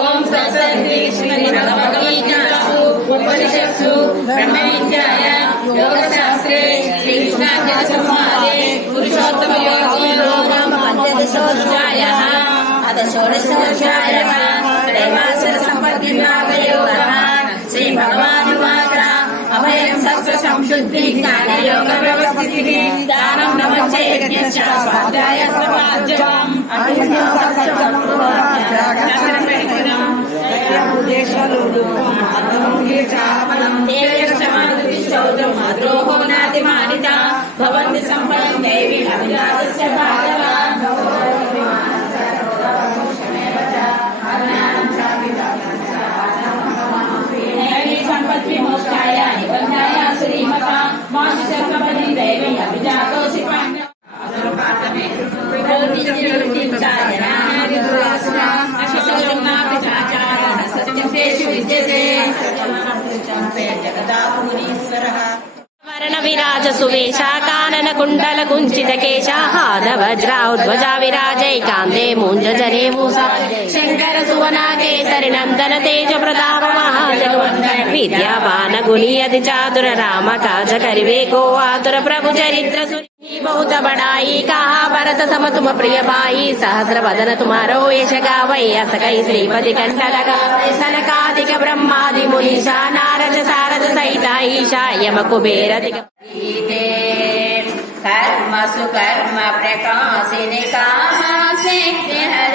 ओम सत्संग श्रीमद्भगवद्गीतासु उपनिषत्सु ब्रह्मविद्यायां योगशास्त्रे श्रीकृष्णार्जुनसंवादे पुरुषोत्तमयोगो पञ्चदशोऽध्यायः अथ षोडशोऽध्यायः त्रैवासरसम्पत्तिर्नामयोगः श्रीभगवानुवाच अभयं सत्त्व संशुद्धि ज्ञानयोगव्यवस्थितिः दानं दमश्च यज्ञश्च स्वाध्यायस्तपाद्यम् द्रोहो नातिमानिता भवन्ति सम्पदं दैवी अभिलाषस्य भागवान् सम्पद्विमोक्षाय निबन्धाय श्रीमता मानुषकपदि दैवी अभिजातोऽसि विराज सुवेशा कानन कुण्डल कुञ्चित केशाहादवज्राउध्वजा विराजैकान्ते मूञ्जने मूसा शङ्कर सुवना केसरि नन्दन तेज प्रताप महाजगवन्दन विद्यावान गुणी अति चातुर राम काज करिवे को आतुर प्रभु चरित्र बहुत बड़ाई कहा भरत सम तुम प्रिय भाई सहस्र बदन तुम्हारो यश गावै अस कई श्रीपति कंठ लगा सनकादिक ब्रह्मादि मुनीषा नारद सारद सहिता ईशा यम कुबेर कर्म सुकर्म प्रकाशिनि कामासिद्धिः